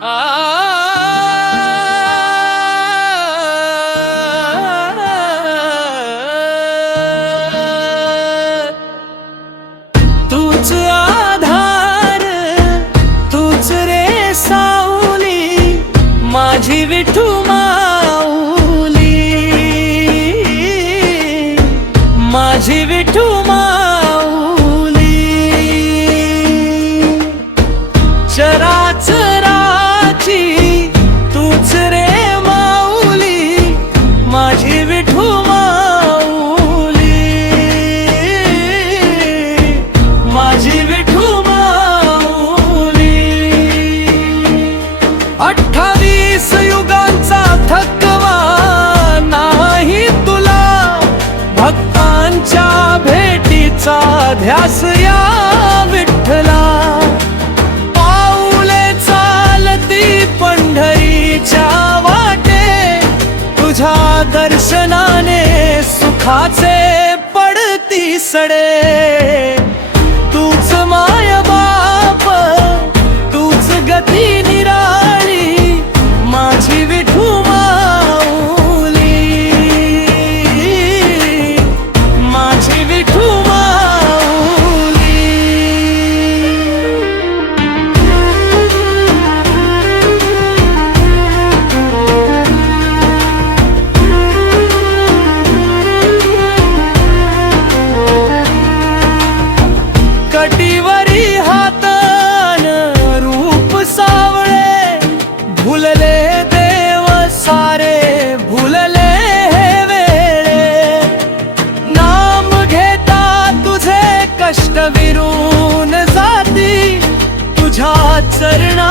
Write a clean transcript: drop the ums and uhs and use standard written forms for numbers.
तूच आधार, तूच रे सावली, माझी विठू माऊली, माझी विठू माऊली. चराचराची तूच रे माऊली, माझी विठू माऊली, माझी विठू माऊली. 28 युगांचा थकवा नाही तुला, भक्तांच्या भेटीचा ध्यास या विठ्ठला. पंढरीच्या वाटे तुझ्या दर्शनाने सुखाचे पडती सडे. तूच माय बाप, तूच गती निराळी, माझी विठू माऊली, माझी विठू कटीवरी हातान रूप सावळे, भुलले देव सारे भुलले हे वेळे. नाम घेता तुझे कष्ट विरून जाती, तुझ्या चरणा